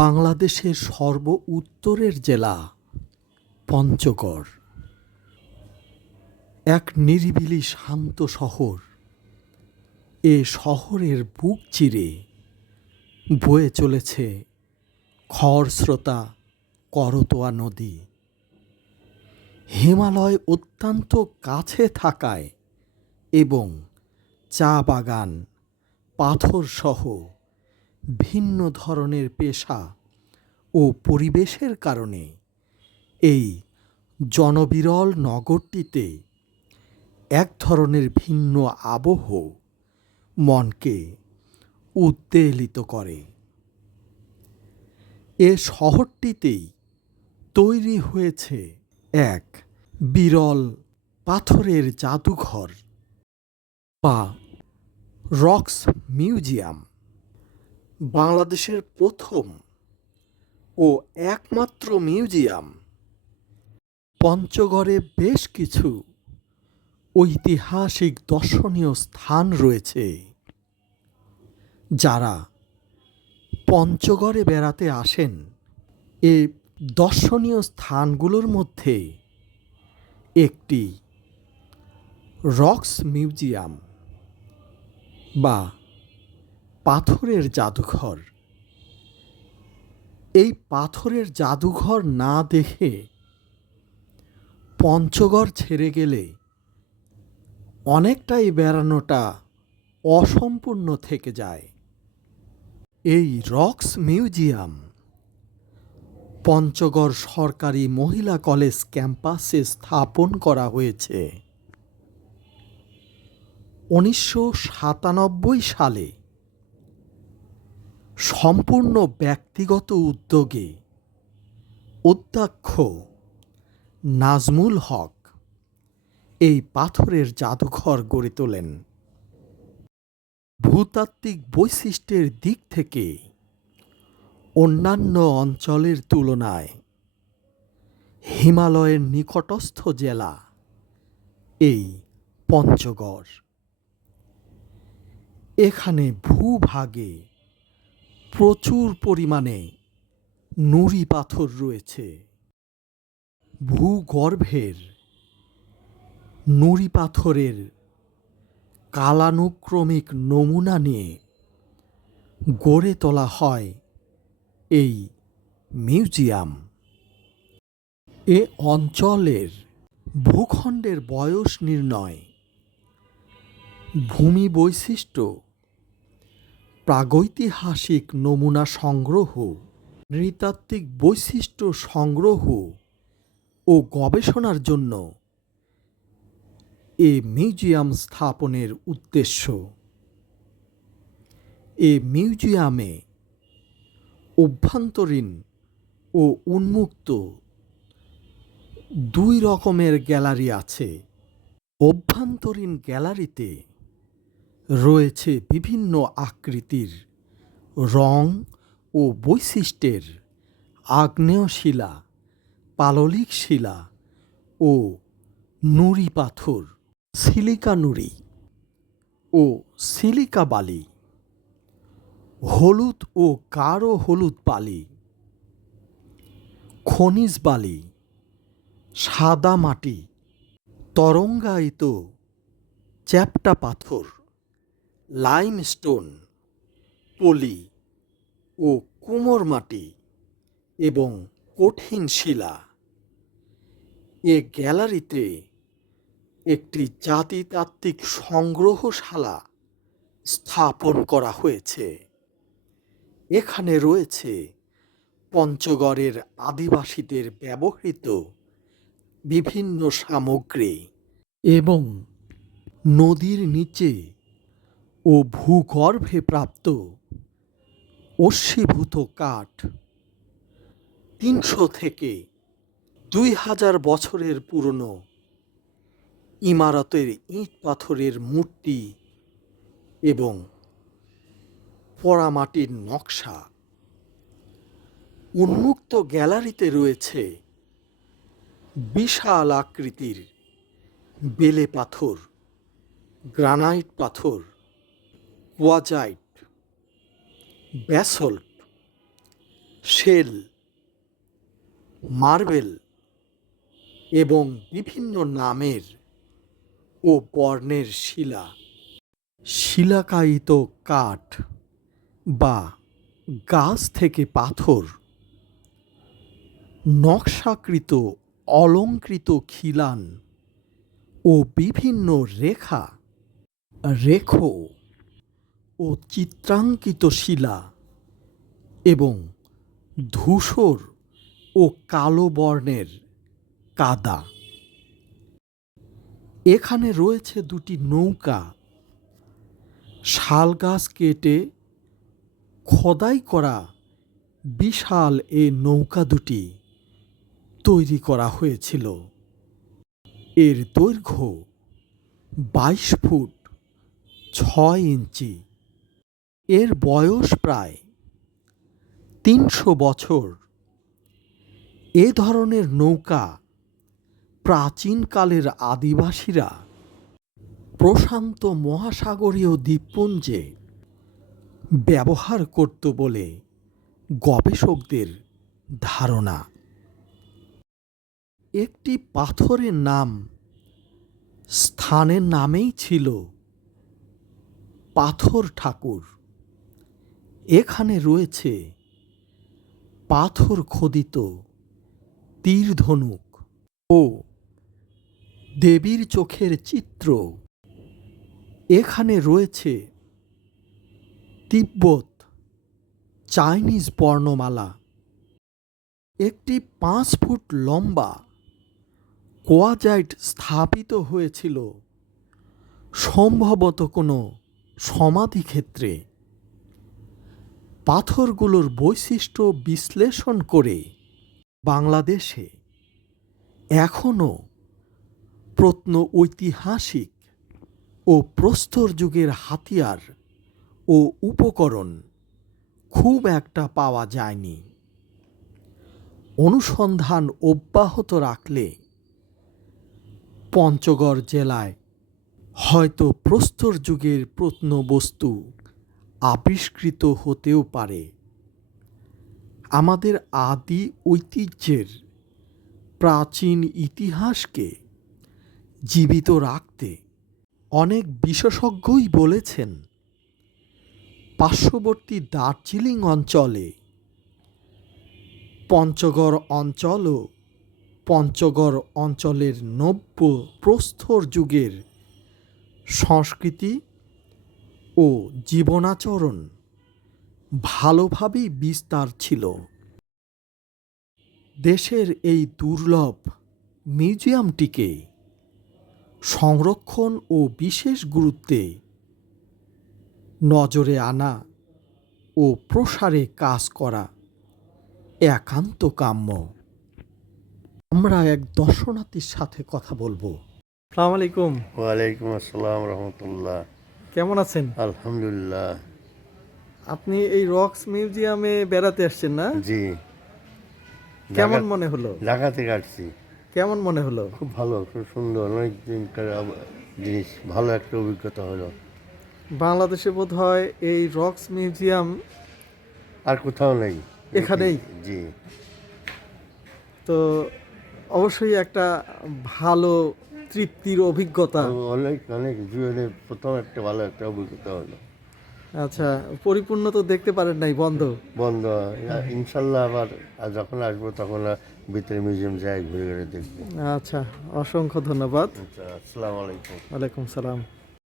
বাংলাদেশের সর্ব উত্তরের জেলা পঞ্চগড়। এক নিরিবিলি শান্ত শহর। এ শহরের বুক চিরে বয়ে চলেছে খরস্রোতা করতোয়া নদী। হিমালয় অত্যন্ত কাছে থাকায় এবং চা বাগান, পাথরসহ ভিন্ন ধরনের পেশা ও পরিবেশের কারণে এই জনবিরল নগরটিতে এক ধরনের ভিন্ন আবহ মনকে উদ্বেলিত করে। এ শহরটিতেই তৈরি হয়েছে এক বিরল পাথরের জাদুঘর বা রক্স মিউজিয়াম। বাংলাদেশের প্রথম ও একমাত্র মিউজিয়াম। পঞ্চগড়ে বেশ কিছু ঐতিহাসিক দর্শনীয় স্থান রয়েছে, যারা পঞ্চগড়ে বেড়াতে আসেন। এ দর্শনীয় স্থানগুলোর মধ্যে একটি রক্স মিউজিয়াম বা পাথরের জাদুঘর। এই পাথরের জাদুঘর না দেখে পঞ্চগড় ছেড়ে গেলে অনেকটাই বেড়ানোটা অসম্পূর্ণ থেকে যায়। এই রক্স মিউজিয়াম পঞ্চগড় সরকারি মহিলা কলেজ ক্যাম্পাসে স্থাপন করা হয়েছে। উনিশশো সাতানব্বই সালে সম্পূর্ণ ব্যক্তিগত উদ্যোগে অধ্যক্ষ নাজমুল হক এই পাথরের জাদুঘর গড়ে তোলেন। ভূতাত্ত্বিক বৈশিষ্ট্যের দিক থেকে অন্যান্য অঞ্চলের তুলনায় হিমালয়ের নিকটস্থ জেলা এই পঞ্চগড়। এখানে ভূভাগে প্রচুর পরিমাণে নুড়ি পাথর রয়েছে। ভূগর্ভের নুড়ি পাথরের কালানুক্রমিক নমুনা নিয়ে গড়ে তোলা হয় এই মিউজিয়াম। এ অঞ্চলের ভূখণ্ডের বয়স নির্ণয় ভূমি বৈশিষ্ট্য প্রাগৈতিহাসিক নমুনা সংগ্রহ, নৃতাত্ত্বিক বৈশিষ্ট্য সংগ্রহ ও গবেষণার জন্য এ মিউজিয়াম স্থাপনের উদ্দেশ্য। এ মিউজিয়ামে অভ্যন্তরীণ ও উন্মুক্ত দুই রকমের গ্যালারি আছে। অভ্যন্তরীণ গ্যালারিতে রয়েছে বিভিন্ন আকৃতির রং ও বৈশিষ্ট্যের আগ্নেয় শিলা পাললিক শিলা ও নুড়ি পাথর সিলিকা নুড়ি ও সিলিকা বালি, হলুদ ও গাঢ় হলুদ বালি, খনিজ বালি, সাদা মাটি, তরঙ্গায়িত চ্যাপ্টা পাথর লাইমস্টোন পলি ও কুমোর মাটি এবং কঠিন শিলা। এ গ্যালারিতে একটি জাতিতাত্ত্বিক সংগ্রহশালা স্থাপন করা হয়েছে। এখানে রয়েছে পঞ্চগড়ের আদিবাসীদের ব্যবহৃত বিভিন্ন সামগ্রী এবং নদীর নিচে ও ভূগর্ভে প্রাপ্ত অশ্বীভূত কাঠ। তিনশো থেকে দুই হাজার বছরের পুরনো ইমারতের ইট পাথরের মূর্তি এবং পোড়ামাটির নকশা। উন্মুক্ত গ্যালারিতে রয়েছে বিশাল আকৃতির বেলে পাথর, গ্রানাইট পাথর কোয়াজাইট ব্যাসল্ট, শেল, মার্বেল এবং বিভিন্ন নামের ও বর্ণের শিলা। শিলাকায়িত কাঠ বা গাছ থেকে পাথর, নকশাকৃত অলঙ্কৃত খিলান ও বিভিন্ন রেখা, রেখো ও চিত্রাঙ্কিত শিলা এবং ধূসর ও কালো বর্ণের কাদা। এখানে রয়েছে দুটি নৌকা। শাল গাছ কেটে খোদাই করা বিশাল এ নৌকা দুটি তৈরি করা হয়েছিল। এর দৈর্ঘ্য বাইশ ফুট ছয় ইঞ্চি। এর বয়স প্রায় তিনশো বছর। এ ধরনের নৌকা প্রাচীনকালের আদিবাসীরা প্রশান্ত মহাসাগরীয় দ্বীপপুঞ্জে ব্যবহার করত বলে গবেষকদের ধারণা। একটি পাথরের নাম স্থানের নামেই ছিল পাথর ঠাকুর। এখানে রয়েছে পাথর খোদিত তীর ধনুক ও দেবীর চোখের চিত্র। এখানে রয়েছে তিব্বত চাইনিজ বর্ণমালা। একটি পাঁচ ফুট লম্বা কোয়াজাইট স্থাপিত হয়েছিল। সম্ভবত কোনো সমাধিক্ষেত্রে। পাথরগুলোর বৈশিষ্ট্য বিশ্লেষণ করে বাংলাদেশে এখনও প্রত্ন ঐতিহাসিক ও প্রস্তর যুগের হাতিয়ার ও উপকরণ খুব একটা পাওয়া যায়নি। অনুসন্ধান অব্যাহত রাখলে পঞ্চগড় জেলায় হয়তো প্রস্তর যুগের প্রত্নবস্তু আবিষ্কৃত হতেও পারে। আমাদের আদি ঐতিহ্যের প্রাচীন ইতিহাসকে জীবিত রাখতে অনেক বিশেষজ্ঞই বলেছেন, পার্শ্ববর্তী দার্জিলিং অঞ্চলে পঞ্চগড় অঞ্চল ও পঞ্চগড় অঞ্চলের নব্য প্রস্তর যুগের সংস্কৃতি ও জীবনাচরণ ভালোভাবেই বিস্তার ছিল। দেশের এই দুর্লভ মিউজিয়ামটিকে সংরক্ষণ ও বিশেষ গুরুত্বে নজরে আনা ও প্রসারে কাজ করা একান্ত কাম্য। আমরা এক দর্শনার্থীর সাথে কথা বলব। সালাম আলাইকুম। ওয়ালাইকুম আসসালাম রহমতুল্লাহ। কেমন আছেন? আলহামদুলিল্লাহ। আপনি এই রক্স মিউজিয়ামে বেড়াতে আসছেন না? জি। কেমন মনে হলো? ঢাকা থেকে আসছি কেমন মনে হলো? খুব ভালো খুব সুন্দর। অনেক দিনকার জিনিস ভালো একটা অভিজ্ঞতা হলো। বাংলাদেশে বোধ হয় এই রক্স মিউজিয়াম আর কোথাও নেই। এখানেই? জি। তো অবশ্যই একটা ভালো তৃপ্তির অভিজ্ঞতা। অনেক অনেক জীবনে প্রথম একটা ভালো একটা অভিজ্ঞতা হলো। আচ্ছা পরিপূর্ণ তো দেখতে পারেন নাই বন্ধ। বন্ধ ইনশাল্লাহ আবার যখন আসব তখন ভিতরে মিউজিয়াম যাই ঘুরে ঘুরে দেখব। আচ্ছা অসংখ্য ধন্যবাদ। আচ্ছা আসসালামু আলাইকুম। ওয়ালাইকুম সালাম।